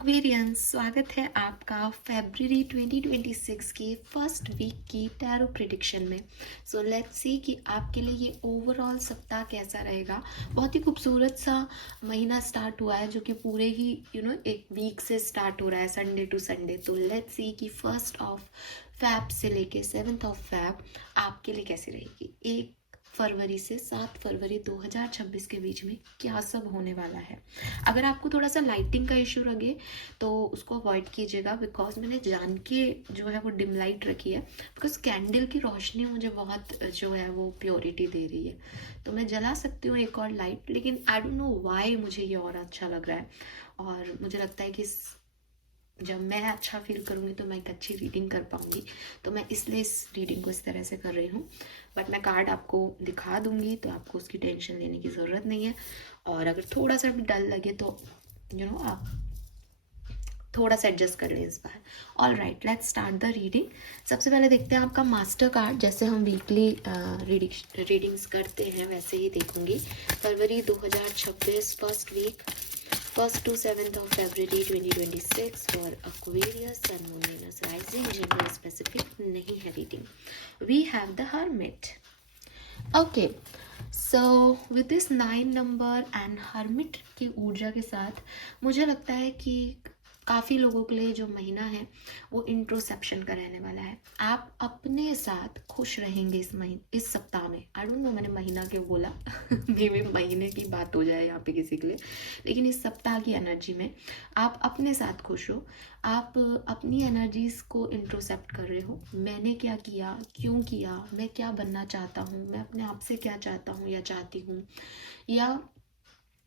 Aquarians, स्वागत है आपका फरवरी 2026 की फर्स्ट वीक की टैरो प्रिडिक्शन में। सो लेट्स सी कि आपके लिए ये ओवरऑल सप्ताह कैसा रहेगा। बहुत ही खूबसूरत सा महीना स्टार्ट हुआ है जो कि पूरे ही एक वीक से स्टार्ट हो रहा है, संडे टू संडे। तो लेट्स सी कि 1 से लेके 7 आपके लिए कैसी रहेगी। 1 फरवरी से 7 फरवरी 2026 के बीच में क्या सब होने वाला है। अगर आपको थोड़ा सा लाइटिंग का इश्यू लगे तो उसको अवॉइड कीजिएगा, बिकॉज मैंने जान के जो है वो डिम लाइट रखी है, बिकॉज कैंडल की रोशनी मुझे बहुत जो है वो प्योरिटी दे रही है। तो मैं जला सकती हूँ एक और लाइट, लेकिन आई डोंट नो व्हाई मुझे ये और अच्छा लग रहा है। और मुझे लगता है कि जब मैं अच्छा फील करूँगी तो मैं एक अच्छी रीडिंग कर पाऊँगी। तो मैं इसलिए इस रीडिंग को इस तरह से कर रही हूँ। बट मैं कार्ड आपको दिखा दूँगी तो आपको उसकी टेंशन लेने की ज़रूरत नहीं है। और अगर थोड़ा सा भी डल लगे तो आप थोड़ा सा एडजस्ट कर लें इस बार। All right, let's start the reading. सबसे पहले देखते हैं आपका मास्टर कार्ड। जैसे हम वीकली रीडिंग्स करते हैं वैसे ही देखूंगी। फरवरी 2026 first week, 1 to 7 of February 2026 for Aquarius, Sun, Moon, Venus, Rising, gender specific नहीं है रीडिंग। We have the hermit. Okay, so with this 9 number and hermit की ऊर्जा के साथ मुझे लगता है कि काफ़ी लोगों के लिए जो महीना है वो इंट्रोसेप्शन का रहने वाला है। आप अपने साथ खुश रहेंगे इस सप्ताह में। आई डोंट नो मैंने महीना क्यों बोला मे भी महीने की बात हो जाए यहाँ पे किसी के लिए, लेकिन इस सप्ताह की एनर्जी में आप अपने साथ खुश हो। आप अपनी एनर्जीज को इंट्रोसेप्ट कर रहे हो। मैंने क्या किया, क्यों किया, मैं क्या बनना चाहता हूँ, मैं अपने आप से क्या चाहता हूँ या चाहती हूँ, या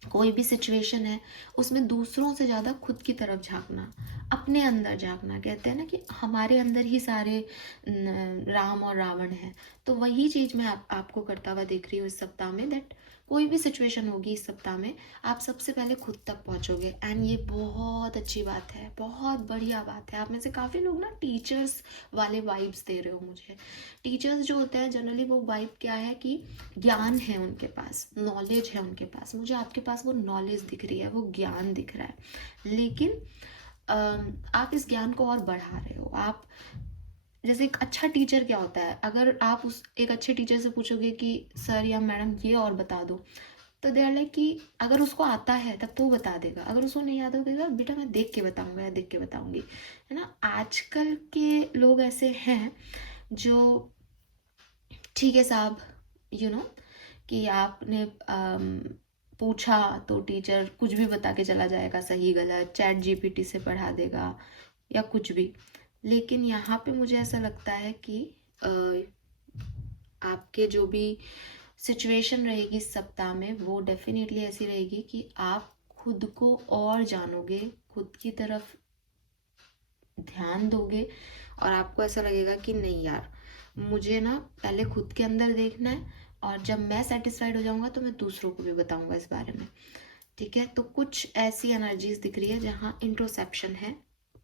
कोई भी सिचुएशन है उसमें दूसरों से ज़्यादा खुद की तरफ झांकना, अपने अंदर झांकना। कहते हैं ना कि हमारे अंदर ही सारे राम और रावण हैं। तो वही चीज़ मैं आपको करता हुआ देख रही हूँ इस सप्ताह में। दैट कोई भी सिचुएशन होगी इस सप्ताह में आप सबसे पहले खुद तक पहुँचोगे। एंड ये बहुत अच्छी बात है, बहुत बढ़िया बात है। आप में से काफ़ी लोग ना टीचर्स वाले वाइब्स दे रहे हो मुझे। टीचर्स जो होते हैं जनरली वो वाइब क्या है कि ज्ञान है उनके पास, नॉलेज है उनके पास। मुझे आपके पास वो नॉलेज दिख रही है, वो ज्ञान दिख रहा है, लेकिन आप इस ज्ञान को और बढ़ा रहे हो। आप जैसे एक अच्छा टीचर क्या होता है, अगर आप उस एक अच्छे टीचर से पूछोगे कि सर या मैडम ये और बता दो, तो दे आर लाइक कि अगर उसको आता है तब तो वो बता देगा, अगर उसको नहीं आता तो कहेगा बेटा मैं देख के बताऊंगा या देख के बताऊंगी, है ना। आजकल के लोग ऐसे हैं जो ठीक है साहब, कि आपने पूछा तो टीचर कुछ भी बता के चला जाएगा, सही गलत चैट जीपीटी से पढ़ा देगा या कुछ भी। लेकिन यहाँ पे मुझे ऐसा लगता है कि आपके जो भी सिचुएशन रहेगी इस सप्ताह में वो डेफिनेटली ऐसी रहेगी कि आप खुद को और जानोगे, खुद की तरफ ध्यान दोगे, और आपको ऐसा लगेगा कि नहीं यार, मुझे ना पहले खुद के अंदर देखना है, और जब मैं सेटिस्फाइड हो जाऊंगा तो मैं दूसरों को भी बताऊंगा इस बारे में। ठीक है, तो कुछ ऐसी एनर्जीज दिख रही है जहाँ इंट्रोसेप्शन है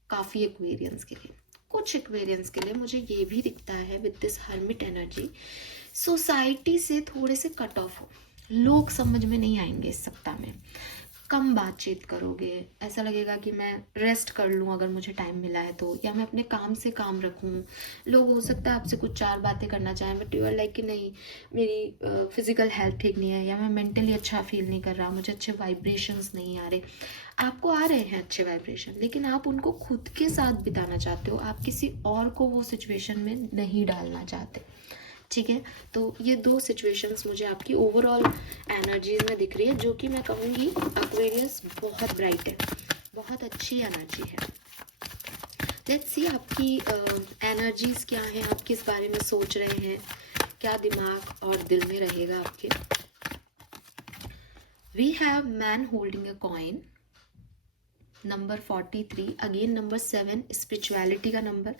काफ़ी एक्वेरियंस के लिए। कुछ एक्वेरियंस के लिए मुझे ये भी दिखता है with this hermit energy, society से थोड़े से कट ऑफ हो। लोग समझ में नहीं आएंगे इस सप्ताह में, कम बातचीत करोगे। ऐसा लगेगा कि मैं रेस्ट कर लूँ अगर मुझे टाइम मिला है तो, या मैं अपने काम से काम रखूँ। लोग हो सकता है आपसे कुछ 4 बातें करना चाहें, बट यू आर लाइक कि नहीं, मेरी फिजिकल हेल्थ ठीक नहीं है, या मैं मेंटली अच्छा फील नहीं कर रहा, मुझे अच्छे वाइब्रेशंस नहीं आ रहे। आपको आ रहे हैं अच्छे वाइब्रेशन, लेकिन आप उनको खुद के साथ बिताना चाहते हो, आप किसी और को वो सिचुएशन में नहीं डालना चाहते। ठीक है, तो ये 2 सिचुएशंस मुझे आपकी ओवरऑल एनर्जीज में दिख रही है, जो कि मैं कहूँगी एक्वेरियस बहुत ब्राइट है, बहुत अच्छी एनर्जी है। लेट्स सी आपकी एनर्जीज क्या हैं, आप किस बारे में सोच रहे हैं, क्या दिमाग और दिल में रहेगा आपके। We have man holding a coin, number 43, again number 7 spirituality का नंबर।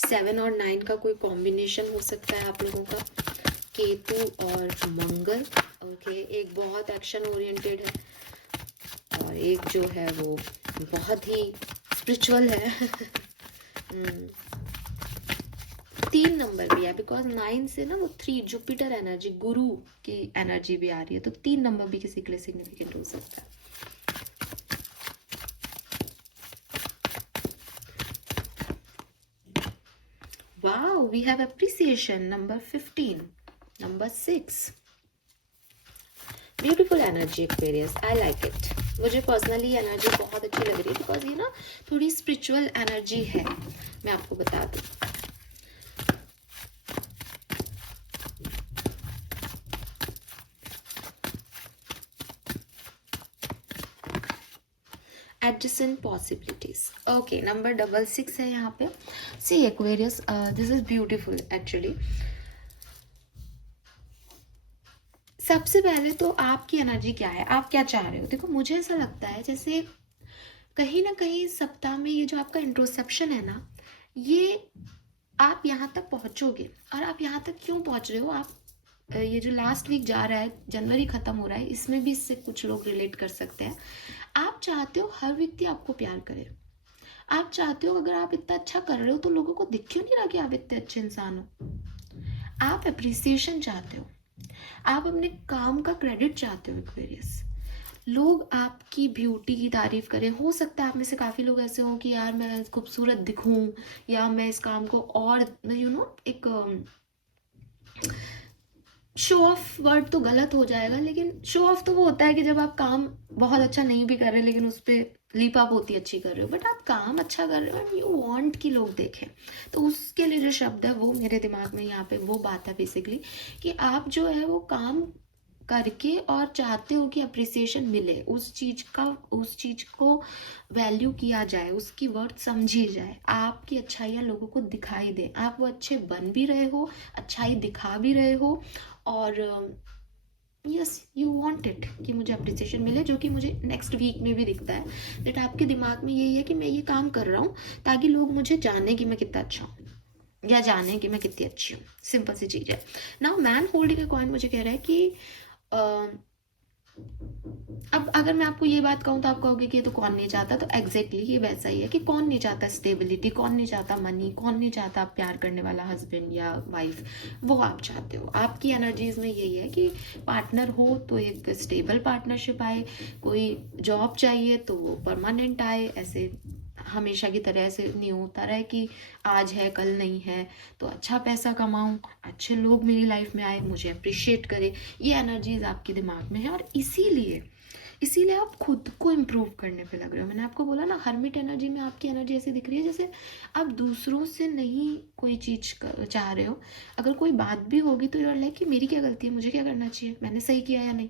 7 और 9 का कोई कॉम्बिनेशन हो सकता है आप लोगों का। केतु और मंगल, ओके, एक बहुत एक्शन ओरिएंटेड है और एक जो है वो बहुत ही स्पिरिचुअल है 3 नंबर भी है, बिकॉज 9 से ना वो 3 जुपिटर एनर्जी, गुरु की एनर्जी भी आ रही है, तो 3 नंबर भी किसी के लिए सिग्निफिकेंट हो सकता है। Wow, we have appreciation. Number 15. Number 6. Beautiful energy Aquarius, I like it. मुझे पर्सनली एनर्जी बहुत अच्छी लग रही है बिकॉज ये ना थोड़ी स्पिरिचुअल एनर्जी है. मैं आपको बता दूँ. Adjacent possibilities. ओके, नंबर 66 है यहाँ पे. See Aquarius, this is beautiful actually. सबसे पहले तो आपकी एनर्जी क्या है, आप क्या चाह रहे हो. देखो, मुझे ऐसा लगता है जैसे कहीं ना कहीं सप्ताह में ये जो आपका इंट्रोसेप्शन है ना, ये आप यहाँ तक पहुँचोगे. और आप यहाँ तक क्यों पहुँच रहे हो, आप ये जो लास्ट वीक जा रहा है, जनवरी खत्म हो रहा है, इसमें भी इससे कुछ लोग रिलेट कर सकते हैं. आप चाहते हो हर व्यक्ति आपको प्यार करे. आप चाहते हो अगर आप इतना अच्छा कर रहे हो तो लोगों को दिख क्यों नहीं रहा कि आप इतने अच्छे इंसान हो. आप अप्रिसिएशन चाहते हो, आप अपने काम का क्रेडिट चाहते हो. एक्वेरियस, लोग आपकी ब्यूटी की तारीफ करें. हो सकता है आप में से काफ़ी लोग ऐसे हो कि यार मैं खूबसूरत दिखूं, या मैं इस काम को और एक शो ऑफ वर्ड तो गलत हो जाएगा, लेकिन शो ऑफ तो वो होता है कि जब आप काम बहुत अच्छा नहीं भी कर रहे लेकिन उस पर लीप आप होती अच्छी कर रहे हो. बट आप काम अच्छा कर रहे हो एंड यू वांट कि लोग देखें. तो उसके लिए जो शब्द है वो मेरे दिमाग में यहाँ पे वो बात है बेसिकली, कि आप जो है वो काम करके और चाहते हो कि अप्रिसिएशन मिले, उस चीज को वैल्यू किया जाए, उसकी वर्थ समझी जाए, आपकी अच्छाइयाँ लोगों को दिखाई दे, आप वो अच्छे बन भी रहे हो, अच्छाई दिखा भी रहे हो. और यस, यू वांट इट कि मुझे अप्रिसिएशन मिले, जो कि मुझे नेक्स्ट वीक में भी दिखता है. दैट आपके दिमाग में यही है कि मैं ये काम कर रहा हूँ ताकि लोग मुझे जाने कि मैं कितना अच्छा हूँ, या जाने कि मैं कितनी अच्छी हूँ. सिंपल सी चीज़ है. Now man holding a coin मुझे कह रहा है कि अब अगर मैं आपको ये बात कहूँ तो आप कहोगे कि ये तो कौन नहीं चाहता. तो एग्जैक्टली ये वैसा ही है कि कौन नहीं चाहता स्टेबिलिटी, कौन नहीं चाहता मनी, कौन नहीं चाहता प्यार करने वाला हस्बैंड या वाइफ. वो आप चाहते हो. आपकी एनर्जीज में यही है कि पार्टनर हो तो एक स्टेबल पार्टनरशिप आए, कोई जॉब चाहिए तो वो परमानेंट आए. ऐसे हमेशा की तरह ऐसे नहीं होता रहे कि आज है कल नहीं है. तो अच्छा पैसा कमाऊं, अच्छे लोग मेरी लाइफ में आए, मुझे अप्रिशिएट करे. ये एनर्जीज आपके दिमाग में है और इसीलिए आप खुद को इम्प्रूव करने पे लग रहे हो. मैंने आपको बोला ना, हर्मिट एनर्जी में आपकी एनर्जी ऐसी दिख रही है जैसे आप दूसरों से नहीं कोई चीज़ चाह रहे हो. अगर कोई बात भी होगी तो यूर लाइक कि मेरी क्या गलती है, मुझे क्या करना चाहिए, मैंने सही किया या नहीं.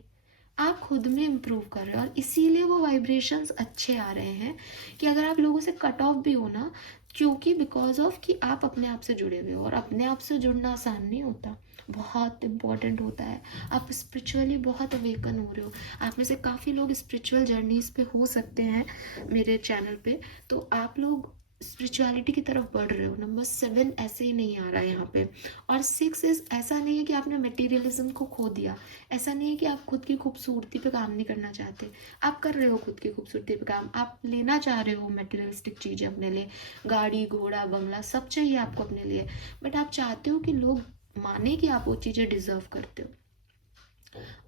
आप खुद में इम्प्रूव कर रहे हो और इसीलिए वो वाइब्रेशंस अच्छे आ रहे हैं. कि अगर आप लोगों से कट ऑफ भी हो ना, क्योंकि बिकॉज ऑफ कि आप अपने आप से जुड़े हुए हो, और अपने आप से जुड़ना आसान नहीं होता, बहुत इंपॉर्टेंट होता है. आप स्पिरिचुअली बहुत अवेकन हो रहे हो. आप में से काफ़ी लोग स्पिरिचुअल जर्नीज पे हो सकते हैं मेरे चैनल पे. तो आप लोग स्पिरिचुअलिटी की तरफ बढ़ रहे हो. नंबर 7 ऐसे ही नहीं आ रहा है यहाँ पे. और 6 इज ऐसा नहीं है कि आपने मटेरियलिज्म को खो दिया. ऐसा नहीं है कि आप खुद की खूबसूरती पे काम नहीं करना चाहते. आप कर रहे हो खुद की खूबसूरती पे काम. आप लेना चाह रहे हो मटेरियलिस्टिक चीज़ें अपने लिए, गाड़ी घोड़ा बंगला सब चाहिए आपको अपने लिए. बट आप चाहते हो कि लोग माने कि आप वो चीज़ें डिजर्व करते हो.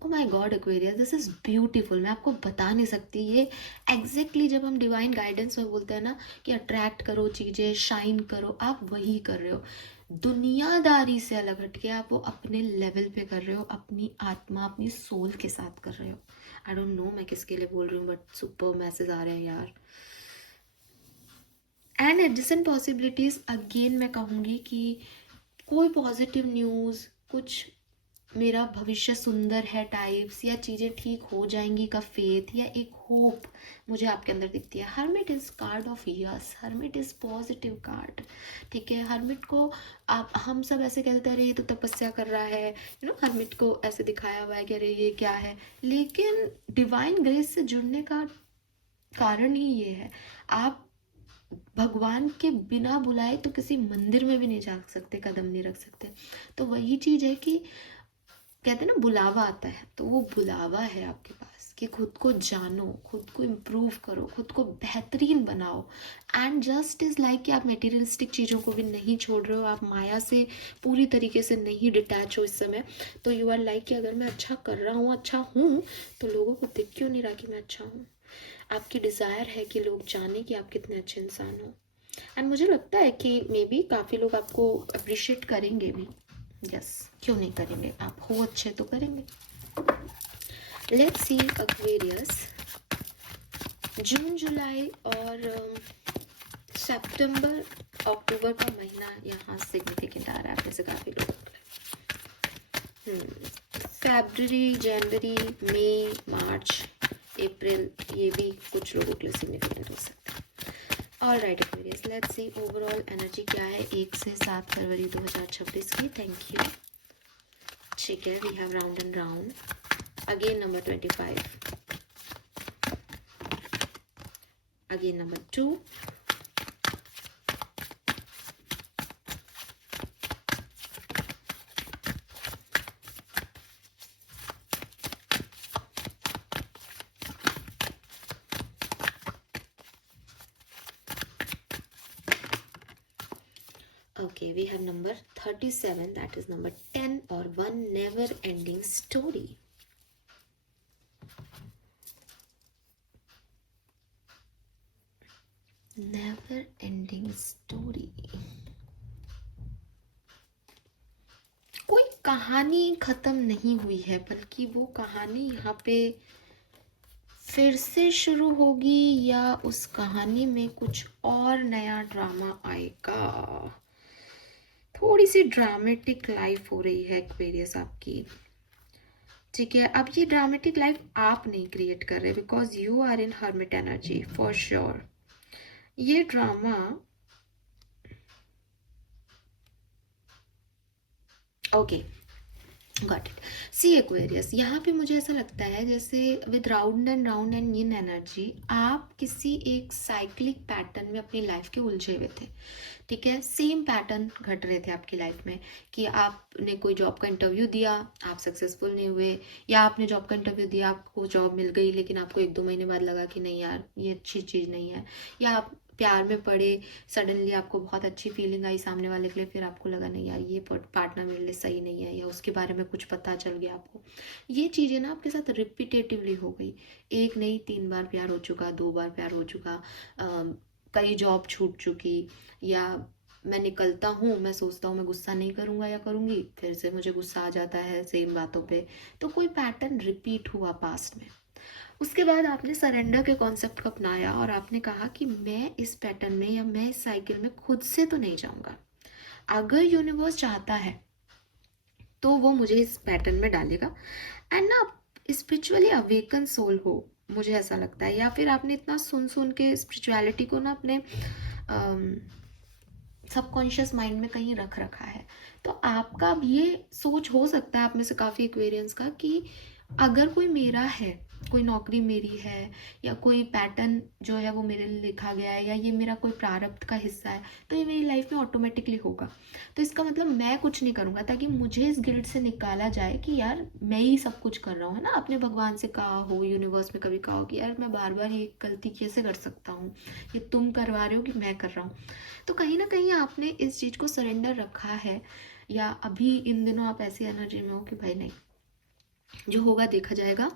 Oh my god Aquarius, this is beautiful. मैं आपको बता नहीं सकती. ये एग्जैक्टली जब हम डिवाइन गाइडेंस में बोलते हैं ना कि अट्रैक्ट करो चीज़ें, शाइन करो, आप वही कर रहे हो. दुनियादारी से अलग हटके आप वो अपने लेवल पे कर रहे हो, अपनी आत्मा अपनी सोल के साथ कर रहे हो. आई डोंट नो मैं किसके लिए बोल रही हूँ, बट सुपर मैसेज आ रहे हैं यार. एंड एडजेसेंट पॉसिबिलिटीज अगेन मैं कहूँगी कि कोई पॉजिटिव न्यूज़, कुछ मेरा भविष्य सुंदर है टाइप्स, या चीज़ें ठीक हो जाएंगी का फेथ, या एक होप मुझे आपके अंदर दिखती है. Hermit is called of yes. Hermit is positive card. ठीक है. हर्मिट को आप हम सब ऐसे कहते हैं अरे ये तो तपस्या कर रहा है, हर्मिट को ऐसे दिखाया हुआ है कि अरे ये क्या है. लेकिन डिवाइन ग्रेस से जुड़ने का कारण ही ये है. आप भगवान के बिना बुलाए तो किसी मंदिर में भी नहीं जा सकते, कदम नहीं रख सकते. तो वही चीज़ है कि कहते हैं ना बुलावा आता है, तो वो बुलावा है आपके पास कि खुद को जानो, खुद को इम्प्रूव करो, खुद को बेहतरीन बनाओ. एंड जस्ट इज लाइक कि आप मटेरियलिस्टिक चीज़ों को भी नहीं छोड़ रहे हो, आप माया से पूरी तरीके से नहीं डिटैच हो इस समय. तो यू आर लाइक कि अगर मैं अच्छा कर रहा हूँ, अच्छा हूँ, तो लोगों को दिख क्यों नहीं रहा कि मैं अच्छा हूँ. आपकी डिज़ायर है कि लोग जाने कि आप कितने अच्छे इंसान हो. एंड मुझे लगता है कि मे बी काफ़ी लोग आपको अप्रिशिएट करेंगे भी। यस, क्यों नहीं करेंगे, आप हो अच्छे तो करेंगे। लेट्स सी एक्वेरियस, जून जुलाई और सितंबर अक्टूबर का महीना यहाँ सिग्निफिकेंट आ रहा है आप में से काफ़ी लोगों का। फरवरी, जनवरी, मई, मार्च, अप्रैल, ये भी कुछ लोगों के लिए सिग्निफिकेंट हो सकता है। All right Aquarius, let's see overall energy क्या है 1 से 7 फरवरी 2026 की। Thank you. ठीक है, we have round and round again number 25, again number 2, okay, we have number 37, that is number 10 or one never ending story. Never ending story, कोई कहानी खत्म नहीं हुई है, बल्कि वो कहानी यहाँ पे फिर से शुरू होगी या उस कहानी में कुछ और नया ड्रामा आएगा। थोड़ी सी ड्रामेटिक लाइफ हो रही है एक्वेरियस आपकी। ठीक है, अब ये ड्रामेटिक लाइफ आप नहीं क्रिएट कर रहे, because you are in hermit energy for sure. ये drama okay, got it. See Aquarius, यहाँ पे मुझे ऐसा लगता है जैसे with round and yin energy आप किसी एक साइक्लिक पैटर्न में अपनी लाइफ के उलझे हुए थे। ठीक है, सेम पैटर्न घट रहे थे आपकी लाइफ में कि आपने कोई जॉब का इंटरव्यू दिया, आप सक्सेसफुल नहीं हुए, या आपने जॉब का इंटरव्यू दिया, आपको जॉब मिल गई, लेकिन आपको 1-2 महीने बाद लगा कि नहीं यार ये अच्छी चीज़ नहीं है, या आप प्यार में पड़े, सडनली आपको बहुत अच्छी फीलिंग आई सामने वाले के लिए, फिर आपको लगा नहीं यार ये पार्टनर मेरे लिए सही नहीं है, या उसके बारे में कुछ पता चल गया आपको। ये चीज़ें ना आपके साथ रिपीटेटिवली हो गई, एक नहीं 3 बार प्यार हो चुका, 2 बार प्यार हो चुका, कई जॉब छूट चुकी, या मैं निकलता हूँ, मैं सोचता हूँ मैं गुस्सा नहीं करूँगा या करूँगी, फिर से मुझे गुस्सा आ जाता है सेम बातों पे। तो कोई पैटर्न रिपीट हुआ पास्ट में। उसके बाद आपने सरेंडर के कॉन्सेप्ट को अपनाया और आपने कहा कि मैं इस पैटर्न में या मैं इस साइकिल में खुद से तो नहीं जाऊँगा। अगर यूनिवर्स चाहता है तो वो मुझे इस पैटर्न में डालेगा। एंड ना स्पिरिचुअली अवेकन सोल हो, मुझे ऐसा लगता है, या फिर आपने इतना सुन के स्पिरिचुअलिटी को ना अपने सबकॉन्शियस माइंड में कहीं रख रखा है। तो आपका अब ये सोच हो सकता है आप में से काफ़ी एक्वेरियंस का कि अगर कोई मेरा है, कोई नौकरी मेरी है, या कोई पैटर्न जो है वो मेरे लिए लिखा गया है, या ये मेरा कोई प्रारब्ध का हिस्सा है, तो ये मेरी लाइफ में ऑटोमेटिकली होगा। तो इसका मतलब मैं कुछ नहीं करूँगा ताकि मुझे इस गिल्ट से निकाला जाए कि यार मैं ही सब कुछ कर रहा हूँ, है ना। आपने भगवान से कहा हो, यूनिवर्स में कभी कहा हो कि यार मैं बार बार ये गलती कैसे कर सकता हूँ, ये तुम करवा रहे हो कि मैं कर रहा हूँ। तो कहीं ना कहीं आपने इस चीज़ को सरेंडर रखा है, या अभी इन दिनों आप ऐसी एनर्जी में हो कि भाई नहीं, जो होगा देखा जाएगा,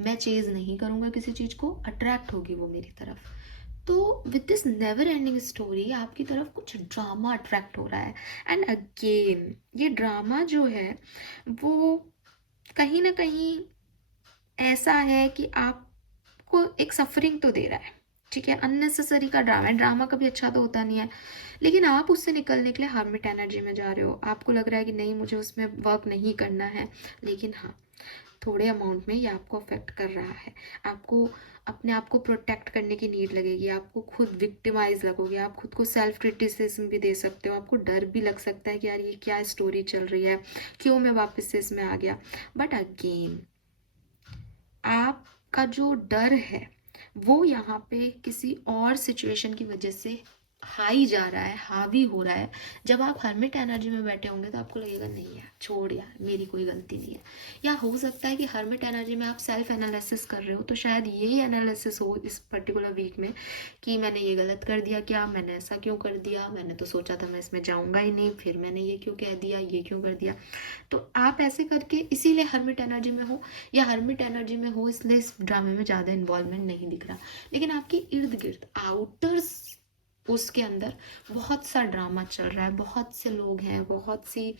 मैं चेज़ नहीं करूँगा किसी चीज़ को, अट्रैक्ट होगी वो मेरी तरफ। तो with this never ending story आपकी तरफ कुछ ड्रामा अट्रैक्ट हो रहा है। एंड अगेन ये ड्रामा जो है वो कहीं ना कहीं ऐसा है कि आपको एक सफरिंग तो दे रहा है। ठीक है, अननेसेसरी का ड्रामा है, ड्रामा कभी अच्छा तो होता नहीं है, लेकिन आप उससे निकलने के लिए हर्मिट एनर्जी में जा रहे हो। आपको लग रहा है कि नहीं मुझे उसमें वर्क नहीं करना है, लेकिन हाँ थोड़े अमाउंट में ये आपको अफेक्ट कर रहा है। आपको अपने आप को प्रोटेक्ट करने की नीड लगेगी, आपको खुद विक्टिमाइज लगोगे, आप खुद को सेल्फ क्रिटिसिज्म भी दे सकते हो, आपको डर भी लग सकता है कि यार ये क्या स्टोरी चल रही है, क्यों मैं वापस से इसमें आ गया। बट अगेन आपका जो डर है वो यहाँ पे किसी और सिचुएशन की वजह से हाई जा रहा है, हावी हो रहा है। जब आप हर्मिट एनर्जी में बैठे होंगे तो आपको लगेगा नहीं यार छोड़ यार मेरी कोई गलती नहीं है। या हो सकता है कि हर्मिट एनर्जी में आप सेल्फ एनालिसिस कर रहे हो, तो शायद यही एनालिसिस हो इस पर्टिकुलर वीक में कि मैंने ये गलत कर दिया, क्या मैंने ऐसा क्यों कर दिया, मैंने तो सोचा था मैं इसमें जाऊँगा ही नहीं, फिर मैंने ये क्यों कह दिया, ये क्यों कर दिया। तो आप ऐसे करके इसीलिए हर्मिट एनर्जी में हो, या हर्मिट एनर्जी में हो इसलिए इस ड्रामे में ज़्यादा इन्वॉल्वमेंट नहीं दिख रहा। लेकिन आपके इर्द गिर्द आउटर उसके अंदर बहुत सा ड्रामा चल रहा है, बहुत से लोग हैं, बहुत सी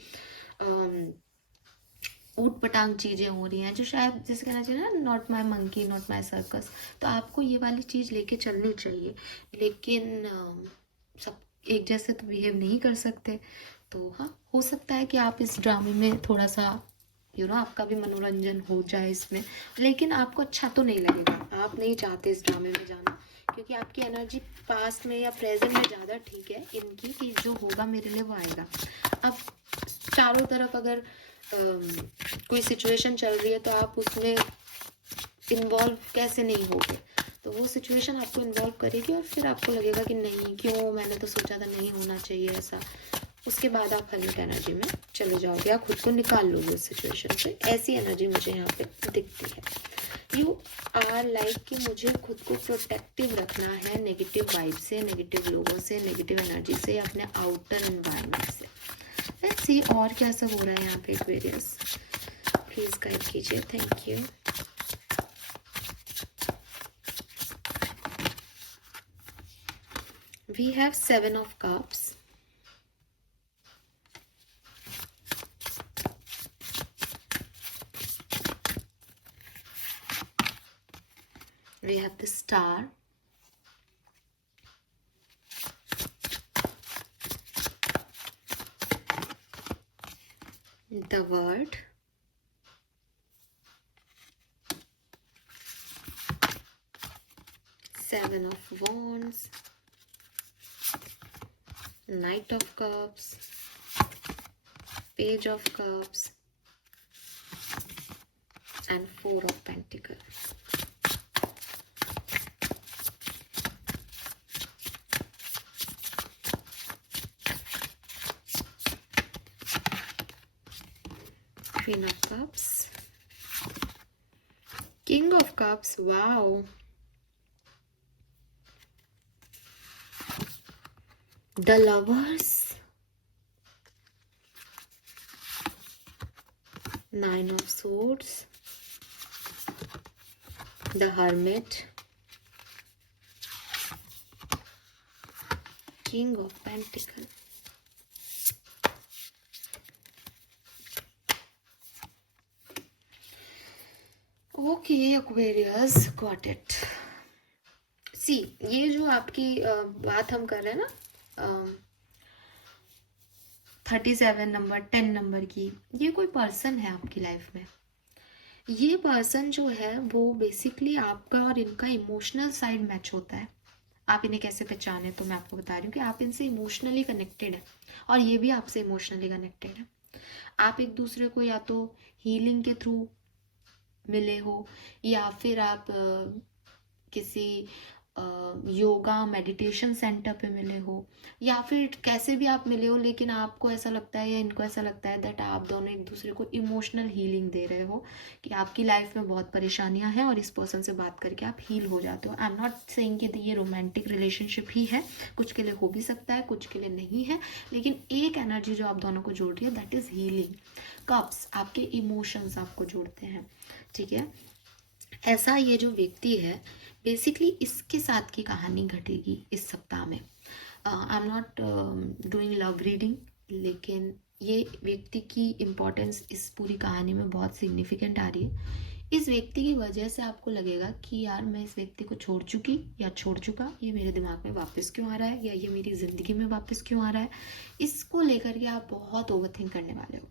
ऊट पटांग चीज़ें हो रही हैं जो शायद जैसे कहना चाहिए ना, not my monkey not my circus. तो आपको ये वाली चीज़ लेके चलनी चाहिए, लेकिन सब एक जैसे तो बिहेव नहीं कर सकते। तो हाँ, हो सकता है कि आप इस ड्रामे में थोड़ा सा आपका भी मनोरंजन हो जाए इसमें, लेकिन आपको अच्छा तो नहीं लगेगा, आप नहीं चाहते इस ड्रामे में जाना, क्योंकि आपकी एनर्जी पास्ट में या प्रेजेंट में ज़्यादा ठीक है इनकी कि जो होगा मेरे लिए वो आएगा। अब चारों तरफ अगर कोई सिचुएशन चल रही है तो आप उसमें इन्वॉल्व कैसे नहीं होगे, तो वो सिचुएशन आपको इन्वॉल्व करेगी और फिर आपको लगेगा कि नहीं, क्यों, मैंने तो सोचा था नहीं होना चाहिए ऐसा। उसके बाद आप हर्मिट एनर्जी में चले जाओगे या खुद को निकाल लोगे उस सिचुएशन से। ऐसी एनर्जी मुझे यहाँ पे दिखती है। यू आर लाइक कि मुझे खुद को प्रोटेक्टिव रखना है नेगेटिव वाइब से, नेगेटिव लोगों से, नेगेटिव एनर्जी से, अपने आउटर एनवायरनमेंट से। लेट्स सी और क्या सब हो रहा है यहाँ पे एक्वेरियस, प्लीज गाइड कीजिए, thank you. We have 7 of Cups. We have the Star. The Word. Seven of Wands. Knight of Cups. Page of Cups. And Four of Pentacles. Queen of Cups. King of Cups. Wow. The Lovers. Nine of Swords. The Hermit. King of Pentacles. Okay, Aquarius, got it. See, ये जो आपकी बात हम कर रहे हैं ना 37 number 10 number की, ये कोई पर्सन है आपकी लाइफ में। ये पर्सन जो है वो बेसिकली आपका और इनका इमोशनल साइड मैच होता है। आप इन्हें कैसे पहचाने, तो मैं आपको बता रही हूँ कि आप इनसे इमोशनली कनेक्टेड है और ये भी आपसे इमोशनली कनेक्टेड है। आप एक दूसरे को या तो हीलिंग के थ्रू मिले हो, या फिर आप किसी योगा मेडिटेशन सेंटर पे मिले हो, या फिर कैसे भी आप मिले हो, लेकिन आपको ऐसा लगता है या इनको ऐसा लगता है दैट आप दोनों एक दूसरे को इमोशनल हीलिंग दे रहे हो, कि आपकी लाइफ में बहुत परेशानियां हैं और इस पर्सन से बात करके आप हील हो जाते हो। आई एम नॉट सेइंग कि ये रोमांटिक रिलेशनशिप ही है, कुछ के लिए हो भी सकता है, कुछ के लिए नहीं है, लेकिन एक एनर्जी जो आप दोनों को जोड़ रही है दैट इज हीलिंग। कप्स आपके इमोशंस आपको जोड़ते हैं, ठीक है। ऐसा ये जो व्यक्ति है बेसिकली इसके साथ की कहानी घटेगी इस सप्ताह में। I am not doing love reading, लेकिन ये व्यक्ति की इम्पोर्टेंस इस पूरी कहानी में बहुत सिग्निफिकेंट आ रही है। इस व्यक्ति की वजह से आपको लगेगा कि यार मैं इस व्यक्ति को छोड़ चुकी या छोड़ चुका, ये मेरे दिमाग में वापस क्यों आ रहा है, या ये मेरी ज़िंदगी में वापस क्यों आ रहा है। इसको लेकर के आप बहुत ओवरथिंक करने वाले हो।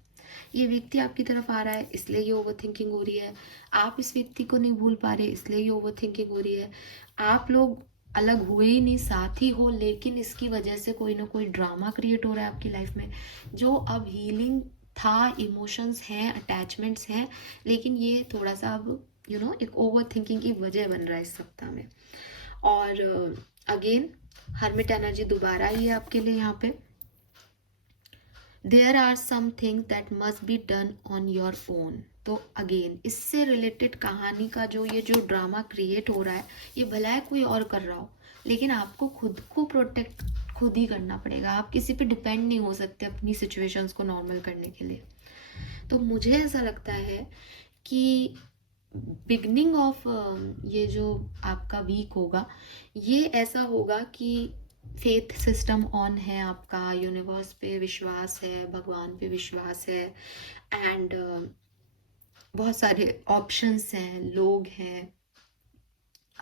ये व्यक्ति आपकी तरफ आ रहा है इसलिए ये ओवरथिंकिंग हो रही है, आप इस व्यक्ति को नहीं भूल पा रहे इसलिए ये ओवरथिंकिंग हो रही है, आप लोग अलग हुए ही नहीं, साथ ही हो, लेकिन इसकी वजह से कोई ना कोई ड्रामा क्रिएट हो रहा है आपकी लाइफ में, जो अब हीलिंग था, इमोशंस हैं, अटैचमेंट्स हैं, लेकिन ये थोड़ा सा अब एक ओवर थिंकिंग की वजह बन रहा है इस सप्ताह में। और अगेन हर्मिट एनर्जी दोबारा ही है आपके लिए यहाँ पे। There are some things that must be done on your own. तो अगेन इससे रिलेटेड कहानी का ये जो ड्रामा क्रिएट हो रहा है, ये भला है कोई और कर रहा हो, लेकिन आपको खुद को प्रोटेक्ट खुद ही करना पड़ेगा। आप किसी पे डिपेंड नहीं हो सकते अपनी सिचुएशंस को नॉर्मल करने के लिए। तो मुझे ऐसा लगता है कि बिगनिंग ऑफ ये जो आपका वीक होगा, ये ऐसा होगा कि फेथ सिस्टम ऑन है आपका, यूनिवर्स पे विश्वास है, भगवान पे विश्वास है, एंड बहुत सारे ऑप्शंस हैं, लोग हैं,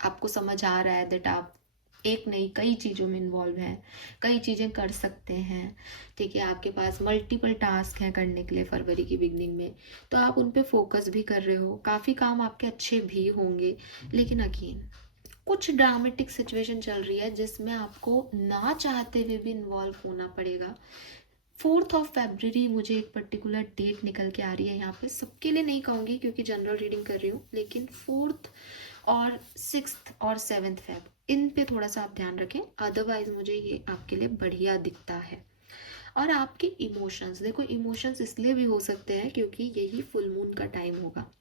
आपको समझ आ रहा है दैट आप एक नहीं कई चीज़ों में इन्वॉल्व हैं, कई चीज़ें कर सकते हैं। ठीक है, आपके पास मल्टीपल टास्क हैं करने के लिए फरवरी की बिगनिंग में, तो आप उन पे फोकस भी कर रहे हो, काफ़ी काम आपके अच्छे भी होंगे। लेकिन अगेन कुछ ड्रामेटिक सिचुएशन चल रही है जिसमें आपको ना चाहते हुए भी इन्वॉल्व होना पड़ेगा। 4 फरवरी मुझे एक पर्टिकुलर डेट निकल के आ रही है यहाँ पे, सबके लिए नहीं कहूँगी क्योंकि जनरल रीडिंग कर रही हूँ, लेकिन 4 और 6 और 7 फेब इन पे थोड़ा सा आप ध्यान रखें, अदरवाइज मुझे ये आपके लिए बढ़िया दिखता है। और आपके इमोशंस, देखो इमोशंस इसलिए भी हो सकते हैं क्योंकि यही फुल मून का टाइम होगा,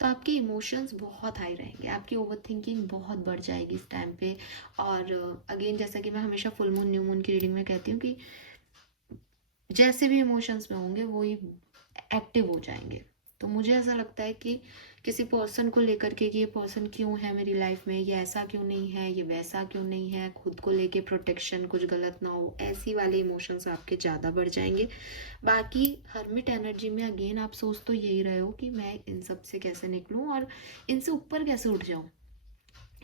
तो आपके इमोशंस बहुत हाई रहेंगे, आपकी ओवर थिंकिंग बहुत बढ़ जाएगी इस टाइम पे। और अगेन जैसा कि मैं हमेशा फुल मून न्यू मून की रीडिंग में कहती हूँ कि जैसे भी इमोशंस में होंगे वो ही एक्टिव हो जाएंगे। तो मुझे ऐसा लगता है कि किसी पर्सन को लेकर के कि ये पर्सन क्यों है मेरी लाइफ में, ये ऐसा क्यों नहीं है, ये वैसा क्यों नहीं है, खुद को लेके प्रोटेक्शन, कुछ गलत ना हो, ऐसी वाले इमोशंस आपके ज़्यादा बढ़ जाएंगे। बाकी हर्मिट एनर्जी में अगेन आप सोच तो यही रहे हो कि मैं इन सब से कैसे निकलूं और इनसे ऊपर कैसे उठ जाऊं,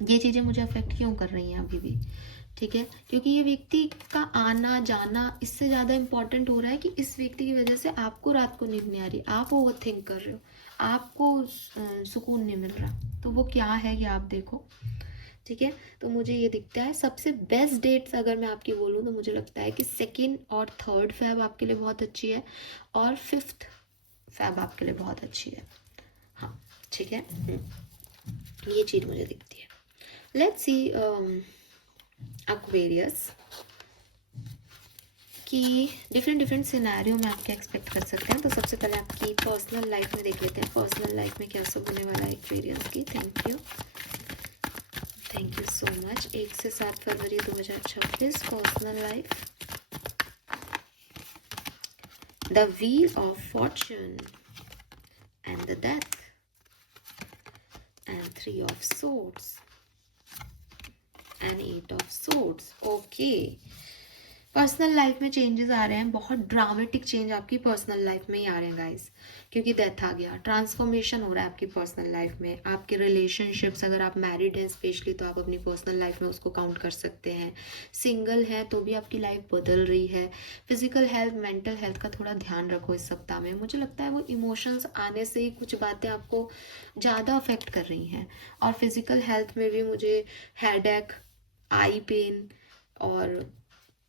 ये चीज़ें मुझे अफेक्ट क्यों कर रही हैं अभी भी। ठीक है, क्योंकि ये व्यक्ति का आना जाना इससे ज़्यादा इम्पोर्टेंट हो रहा है कि इस व्यक्ति की वजह से आपको रात को नींद नहीं आ रही, आप ओवर थिंक कर रहे हो, आपको सुकून नहीं मिल रहा, तो वो क्या है ये आप देखो। ठीक है, तो मुझे ये दिखता है सबसे बेस्ट डेट्स अगर मैं आपकी बोलूँ तो मुझे लगता है कि 2 और 3 फेब आपके लिए बहुत अच्छी है, और 5 फेब आपके लिए बहुत अच्छी है। हाँ ठीक है, ये चीज़ मुझे दिखती है। लेट्स सी एक्वेरियस कि डिफरेंट डिफरेंट सिनेरियो में आप क्या एक्सपेक्ट कर सकते हैं। तो सबसे पहले आपकी पर्सनल लाइफ में देख लेते हैं, पर्सनल लाइफ में क्या सब होने वाला है एक्वेरियस की। Thank you so much. 1 से 7 फरवरी 2026 personal life, the wheel of Fortune and the death and 3 of swords and 8 of swords. Okay, personal life में चेंजेस आ रहे हैं, बहुत ड्रामेटिक चेंज आपकी पर्सनल लाइफ में ही आ रहे हैं गाइस, क्योंकि डेथ आ गया, ट्रांसफॉर्मेशन हो रहा है आपकी पर्सनल लाइफ में। आपके रिलेशनशिप्स, अगर आप मैरिड हैं स्पेशली तो आप अपनी पर्सनल लाइफ में उसको काउंट कर सकते हैं, सिंगल है तो भी आपकी लाइफ बदल रही है। फिजिकल हेल्थ, मेंटल हेल्थ का थोड़ा ध्यान रखो इस सप्ताह में। मुझे लगता है वो इमोशंस आने से ही कुछ बातें आपको ज़्यादा अफेक्ट कर रही हैं, और फिजिकल हेल्थ में भी मुझे हेडेक, आई पेन, और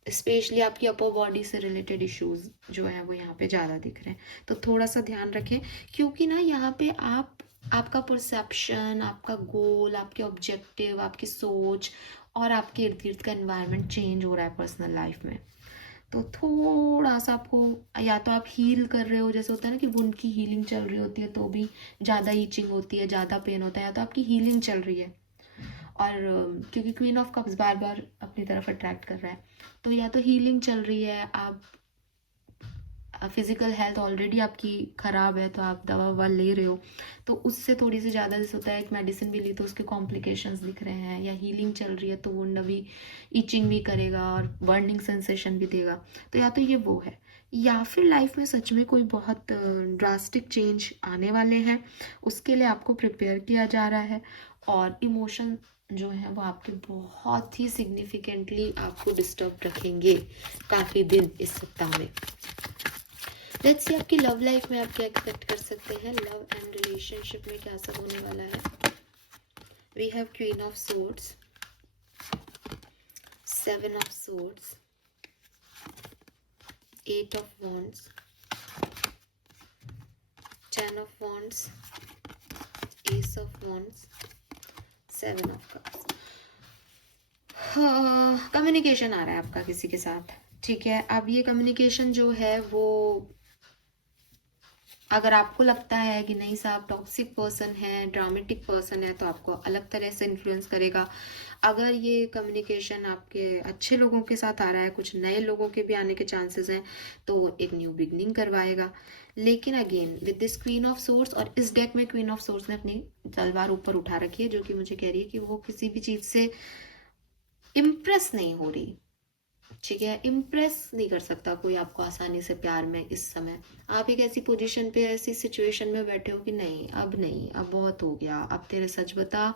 स्पेशली आपकी अपर बॉडी से रिलेटेड इश्यूज जो है वो यहाँ पे ज़्यादा दिख रहे हैं, तो थोड़ा सा ध्यान रखें। क्योंकि ना यहाँ पे आपका परसेप्शन, आपका गोल, आपके ऑब्जेक्टिव, आपकी सोच और आपके इर्द गिर्द का एनवायरनमेंट चेंज हो रहा है पर्सनल लाइफ में। तो थोड़ा सा आपको, या तो आप हील कर रहे हो, जैसे होता है ना कि वुंड की हीलिंग चल रही होती है तो भी ज़्यादा ईचिंग होती है, ज़्यादा पेन होता है, या तो आपकी हीलिंग चल रही है, और क्योंकि क्वीन ऑफ कप्स बार बार अपनी तरफ अट्रैक्ट कर रहा है, तो या तो हीलिंग चल रही है, आप फिजिकल हेल्थ ऑलरेडी आपकी ख़राब है तो आप दवा ववा ले रहे हो, तो उससे थोड़ी सी ज़्यादा जैसे होता है एक मेडिसिन भी ली तो उसके कॉम्प्लिकेशंस दिख रहे हैं, या हीलिंग चल रही है तो वो अभी ईचिंग भी करेगा और बर्निंग सेंसेशन भी देगा, तो या तो ये वो है, या फिर लाइफ में सच में कोई बहुत ड्रास्टिक चेंज आने वाले हैं, उसके लिए आपको प्रिपेयर किया जा रहा है। और इमोशन जो है वो आपके बहुत ही सिग्निफिकेंटली आपको डिस्टर्ब रखेंगे काफ़ी दिन इस सप्ताह में। लेट्स सी आपकी लव लाइफ में आप क्या एक्सपेक्ट कर सकते हैं, लव एंड रिलेशनशिप में क्या सब होने वाला है। We have queen of swords, 7 of swords, 8 of wands, 10 of wands, ace of wands, 7 of cups. Communication आ रहा है आपका किसी के साथ, ठीक है। अब ये कम्युनिकेशन जो है वो, अगर आपको लगता है कि नहीं साहब टॉक्सिक पर्सन है, ड्रामेटिक पर्सन है, तो आपको अलग तरह से इन्फ्लुएंस करेगा। अगर ये कम्युनिकेशन आपके अच्छे लोगों के साथ आ रहा है, कुछ नए लोगों के भी आने के चांसेस हैं, तो एक न्यू बिगनिंग करवाएगा। लेकिन again with this queen of source, और इस डेक में क्वीन ऑफ सोर्स ने अपनी तलवार ऊपर उठा रखी है, जो कि मुझे कह रही है कि वो किसी भी चीज़ से इम्प्रेस नहीं हो रही, ठीक है। इम्प्रेस नहीं कर सकता कोई आपको आसानी से प्यार में इस समय। आप एक ऐसी पोजीशन पे, ऐसी सिचुएशन में बैठे हो कि नहीं, अब बहुत हो गया, अब तेरे सच बता,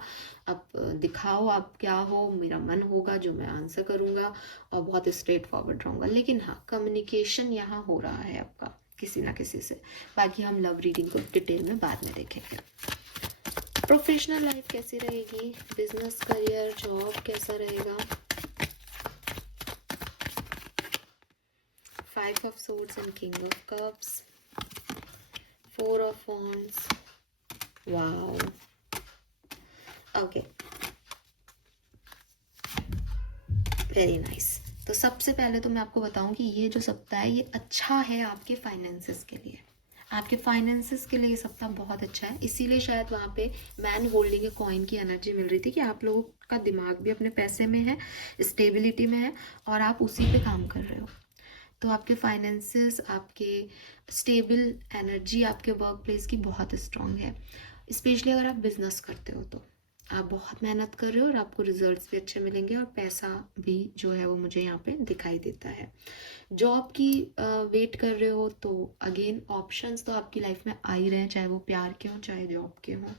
अब दिखाओ आप क्या हो, मेरा मन होगा जो मैं आंसर करूँगा, और बहुत स्ट्रेट फॉरवर्ड रहूँगा। लेकिन हाँ, कम्युनिकेशन यहाँ हो रहा है आपका किसी ना किसी से। बाकी हम लव रीडिंग को डिटेल में बाद में देखेंगे। प्रोफेशनल लाइफ कैसी रहेगी, बिजनेस, करियर, जॉब कैसा रहेगा। 5 of Swords and King of Cups, 4 of Wands. Wow. Okay. Very nice. तो सबसे पहले तो मैं आपको बताऊं कि ये जो सप्ताह है ये अच्छा है आपके फाइनेंसेस के लिए। आपके फाइनेंसेस के लिए ये सप्ताह बहुत अच्छा है। इसीलिए शायद वहाँ पे मैन होल्डिंग ए कॉइन की एनर्जी मिल रही थी कि आप लोगों का दिमाग भी अपने पैसे में है, स्टेबिलिटी में है, और आप उसी पे काम कर रहे हो। तो आपके फाइनेंसेस, आपके स्टेबल एनर्जी आपके वर्क प्लेस की बहुत स्ट्रांग है। स्पेशली अगर आप बिजनेस करते हो तो आप बहुत मेहनत कर रहे हो और आपको रिजल्ट्स भी अच्छे मिलेंगे, और पैसा भी जो है वो मुझे यहाँ पे दिखाई देता है। जॉब की वेट कर रहे हो तो अगेन ऑप्शंस तो आपकी लाइफ में आ ही रहे हैं, चाहे वो प्यार के हों चाहे जॉब के हों।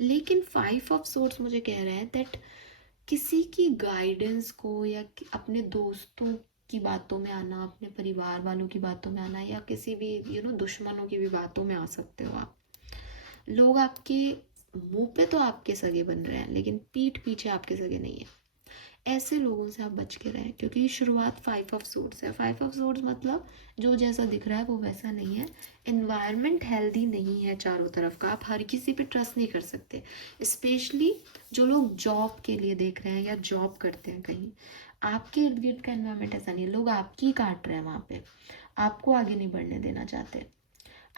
लेकिन 5 ऑफ सोर्ड्स मुझे कह रहे हैं दैट किसी की गाइडेंस को, या अपने दोस्तों की बातों में आना, अपने परिवार वालों की बातों में आना, या किसी भी दुश्मनों की भी बातों में आ सकते हो आप। लोग आपके मुंह पे तो आपके सगे बन रहे हैं, लेकिन पीठ पीछे आपके सगे नहीं है। ऐसे लोगों से आप बच के रहें, क्योंकि ये शुरुआत 5 ऑफ सोर्ड्स है। 5 ऑफ सोर्ड्स मतलब जो जैसा दिख रहा है वो वैसा नहीं है। एनवायरनमेंट हेल्दी नहीं है चारों तरफ का, आप हर किसी पे ट्रस्ट नहीं कर सकते। स्पेशली जो लोग जॉब के लिए देख रहे हैं या जॉब करते हैं कहीं, आपके इर्द गिर्द का एनवायरनमेंट ऐसा नहीं है। लोग आपकी काट रहे हैं वहाँ पे, आपको आगे नहीं बढ़ने देना चाहते।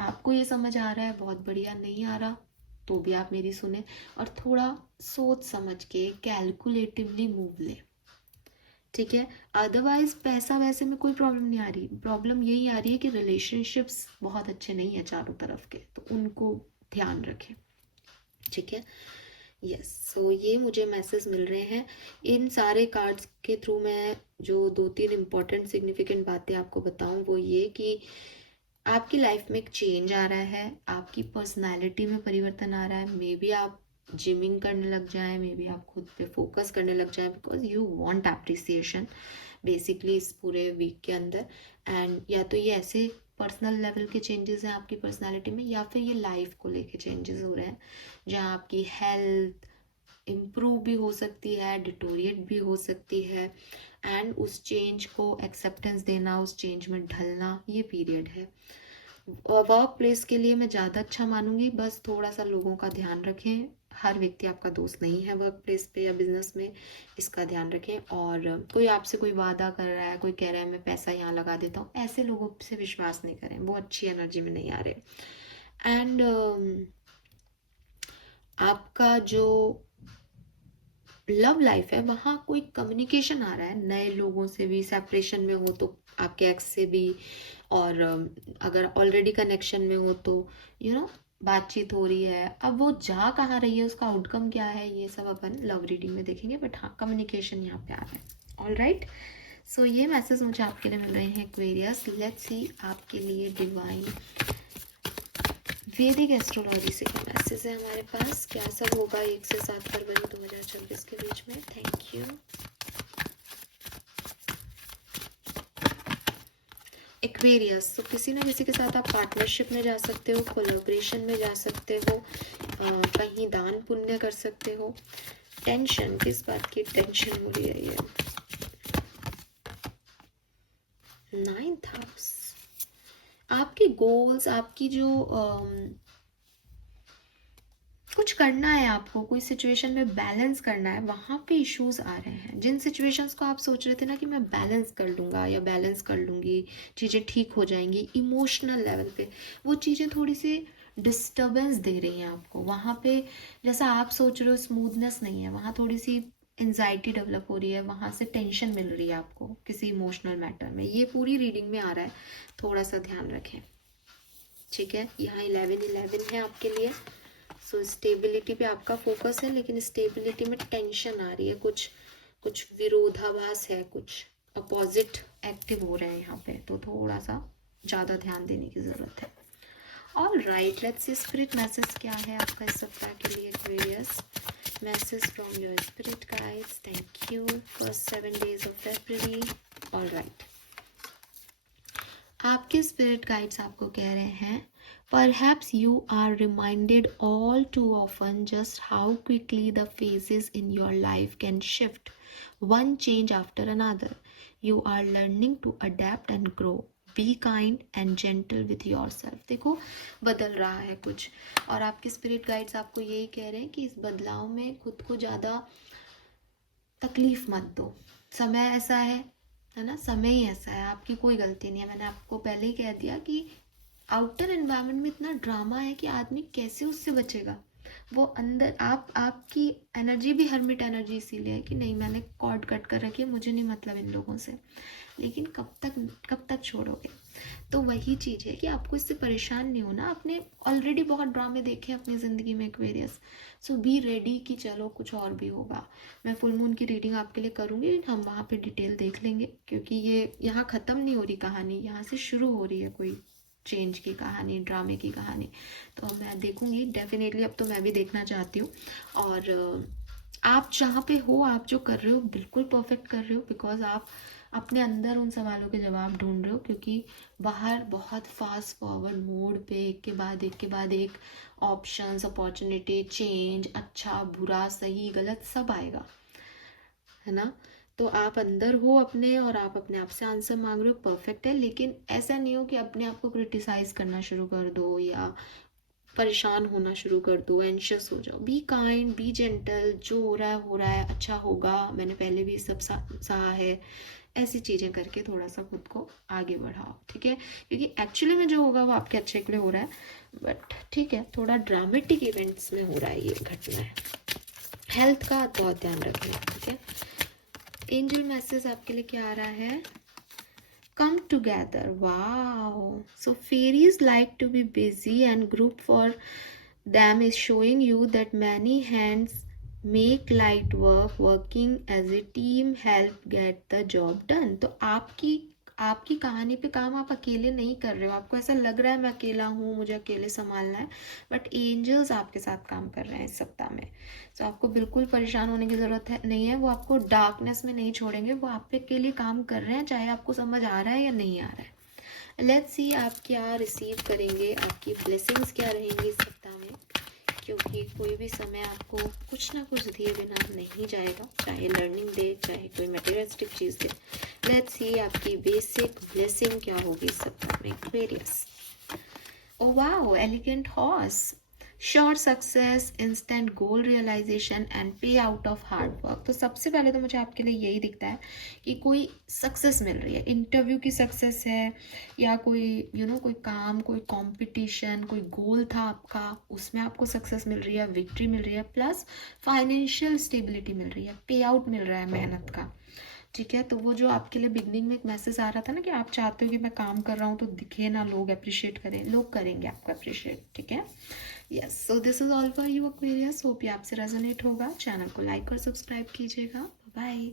आपको ये समझ आ रहा है, बहुत बढ़िया। नहीं आ रहा तो भी आप मेरी सुने, और थोड़ा सोच समझ के कैलकुलेटिवली मूव ले, ठीक है। अदरवाइज पैसा वैसे में कोई प्रॉब्लम नहीं आ रही, प्रॉब्लम यही आ रही है कि रिलेशनशिप्स बहुत अच्छे नहीं है चारों तरफ के, तो उनको ध्यान रखें, ठीक है। यस, सो ये मुझे मैसेज मिल रहे हैं इन सारे कार्ड्स के थ्रू। मैं जो 2-3 इम्पोर्टेंट सिग्निफिकेंट बातें आपको बताऊं वो ये कि आपकी लाइफ में एक चेंज आ रहा है, आपकी पर्सनालिटी में परिवर्तन आ रहा है। मे बी आप जिमिंग करने लग जाएं, मे बी आप खुद पे फोकस करने लग जाएं, because you want appreciation basically इस पूरे वीक के अंदर। एंड या तो ये ऐसे पर्सनल लेवल के चेंजेस हैं आपकी पर्सनालिटी में, या फिर ये लाइफ को लेके चेंजेस हो रहे हैं, जहाँ आपकी हेल्थ इम्प्रूव भी हो सकती है, डिटोरिएट भी हो सकती है। एंड उस चेंज को एक्सेप्टेंस देना, उस चेंज में ढलना, ये पीरियड है। वर्क प्लेस के लिए मैं ज़्यादा अच्छा मानूंगी, बस थोड़ा सा लोगों का ध्यान रखें। हर व्यक्ति आपका दोस्त नहीं है वर्क प्लेस पे या बिजनेस में, इसका ध्यान रखें। और कोई आपसे कोई वादा कर रहा है, कोई कह रहा है मैं पैसा यहाँ लगा देता हूँ, ऐसे लोगों से विश्वास नहीं करें, वो अच्छी एनर्जी में नहीं आ रहे। एंड आपका जो लव लाइफ है वहाँ कोई कम्युनिकेशन आ रहा है नए लोगों से भी, सेपरेशन में हो तो आपके एक्स से भी, और अगर ऑलरेडी कनेक्शन में हो तो बातचीत हो रही है। अब वो जा कहाँ रही है, उसका आउटकम क्या है, ये सब अपन लव रीडिंग में देखेंगे, बट हाँ कम्युनिकेशन यहाँ पे आ रहा है। ऑल राइट, सो ये मैसेज मुझे आपके लिए मिल रहे हैं एक्वेरियस। लेट्स सी आपके लिए डिवाइन वैदिक एस्ट्रोलॉजी से क्या मैसेज है हमारे पास, क्या सब होगा 1 से 7 फरवरी 2026 के बीच में। Thank you. एक्वेरियस, तो किसी ना किसी के साथ आप पार्टनरशिप में जा सकते हो, कोलैबोरेशन में जा सकते हो, कहीं दान पुण्य कर सकते हो। टेंशन, किस बात की टेंशन हो रही है ये। 9th हाउस, आपके गोल्स, आपकी जो कुछ करना है आपको, कोई सिचुएशन में बैलेंस करना है, वहाँ पे इश्यूज आ रहे हैं। जिन सिचुएशंस को आप सोच रहे थे ना कि मैं बैलेंस कर लूँगा या बैलेंस कर लूँगी, चीज़ें ठीक हो जाएंगी इमोशनल लेवल पे, वो चीज़ें थोड़ी सी डिस्टर्बेंस दे रही हैं आपको। वहाँ पे जैसा आप सोच रहे हो स्मूथनेस नहीं है, वहाँ थोड़ी सी एंजाइटी डेवलप हो रही है, वहाँ से टेंशन मिल रही है आपको किसी इमोशनल मैटर में। ये पूरी रीडिंग में आ रहा है, थोड़ा सा ध्यान रखें, ठीक है। यहाँ 11-11 है आपके लिए। सो स्टेबिलिटी पे आपका फोकस है, लेकिन स्टेबिलिटी में टेंशन आ रही है, कुछ कुछ विरोधाभास है, कुछ अपोजिट एक्टिव हो रहे हैं यहाँ पे, तो थोड़ा सा ज़्यादा ध्यान देने की ज़रूरत है। All right, let's see spirit message क्या है आपका इस सप्ताह के लिए Aquarius. Message from your spirit guides, thank you. First 7 days of February. All right, आपके स्पिरिट गाइड्स आपको कह रहे हैं, perhaps you are reminded all too often just how quickly the phases in your life can shift, one change after another. You are learning to adapt and grow. Be kind and gentle with yourself. देखो बदल रहा है कुछ, और आपके spirit guides आपको यही कह रहे हैं कि इस बदलाव में खुद को ज़्यादा तकलीफ मत दो। समय ऐसा है ना, समय ही ऐसा है, आपकी कोई गलती नहीं है। मैंने आपको पहले ही कह दिया कि आउटर एनवायरनमेंट में इतना ड्रामा है कि आदमी कैसे उससे बचेगा। वो अंदर आपकी एनर्जी भी हर्मिट एनर्जी इसीलिए है कि नहीं, मैंने कॉर्ड कट कर रखी है, मुझे नहीं मतलब इन लोगों से। लेकिन कब तक छोड़ोगे? तो वही चीज़ है कि आपको इससे परेशान नहीं होना। आपने ऑलरेडी बहुत ड्रामे देखे अपनी ज़िंदगी में एक्वेरियस, सो बी रेडी कि चलो कुछ और भी होगा। मैं फुल मून की रीडिंग आपके लिए करूँगी, हम वहाँ पे डिटेल देख लेंगे, क्योंकि ये यहाँ ख़त्म नहीं हो रही कहानी, यहाँ से शुरू हो रही है कोई चेंज की कहानी, ड्रामे की कहानी। तो मैं देखूँगी डेफिनेटली, अब तो मैं भी देखना चाहती हूँ। और आप जहाँ पे हो, आप जो कर रहे हो बिल्कुल परफेक्ट कर रहे हो, बिकॉज आप अपने अंदर उन सवालों के जवाब ढूंढ रहे हो, क्योंकि बाहर बहुत फास्ट फॉरवर्ड मोड पे एक के बाद एक ऑप्शंस, अपॉर्चुनिटी, चेंज, अच्छा बुरा सही गलत सब आएगा, है ना। तो आप अंदर हो अपने, और आप अपने आप से आंसर मांग रहे हो, परफेक्ट है। लेकिन ऐसा नहीं हो कि अपने आप को क्रिटिसाइज करना शुरू कर दो या परेशान होना शुरू कर दो, एंशियस हो जाओ। बी काइंड, बी जेंटल, जो हो रहा है अच्छा होगा, मैंने पहले भी सब सहा है, ऐसी चीज़ें करके थोड़ा सा खुद को आगे बढ़ाओ, ठीक है। क्योंकि एक्चुअली में जो होगा वो आपके अच्छे के लिए हो रहा है, बट ठीक है, थोड़ा ड्रामेटिक इवेंट्स में हो रहा है ये घटना है। हेल्थ का बहुत ध्यान रखना, ठीक है। एंजल मैसेज आपके लिए क्या आ रहा है? Come together. Wow. So fairies like to be busy, and group for them is showing you that many hands make light work. Working as a team help get the job done. तो आपकी कहानी पे काम आप अकेले नहीं कर रहे हो। आपको ऐसा लग रहा है मैं अकेला हूँ, मुझे अकेले संभालना है, बट एंजल्स आपके साथ काम कर रहे हैं इस सप्ताह में। तो आपको बिल्कुल परेशान होने की ज़रूरत है नहीं है। वो आपको डार्कनेस में नहीं छोड़ेंगे, वो आप पे के लिए काम कर रहे हैं, चाहे आपको समझ आ रहा है या नहीं आ रहा है। लेट्स सी आप क्या रिसीव करेंगे, आपकी ब्लेसिंग्स क्या रहेंगी इस सप्ताह में, क्योंकि कोई भी समय आपको कुछ ना कुछ दिए बिना नहीं जाएगा, चाहे लर्निंग दे, चाहे कोई materialistic cheese they. Let's see आपकी बेसिक ब्लेसिंग क्या होगी इस सप्ताह में Aquarius. Oh wow, elegant horse, sure success, instant goal realization and pay out of hard work. तो सबसे पहले तो मुझे आपके लिए यही दिखता है कि कोई सक्सेस मिल रही है, इंटरव्यू की सक्सेस है, या कोई कोई काम, कोई कंपटीशन, कोई गोल था आपका, उसमें आपको सक्सेस मिल रही है, विक्ट्री मिल रही है, प्लस फाइनेंशियल स्टेबिलिटी मिल रही है, पे आउट मिल रहा है मेहनत का, ठीक है। तो वो जो आपके लिए बिगनिंग में एक मैसेज आ रहा था ना कि आप चाहते हो कि मैं काम कर रहा हूँ तो दिखे ना, लोग अप्रिशिएट करें, लोग करेंगे आपको अप्रिशिएट, ठीक है। Yes, so this is all for you Aquarius. Hope ये आपसे रेजोनेट होगा। चैनल को लाइक और सब्सक्राइब कीजिएगा। बाय।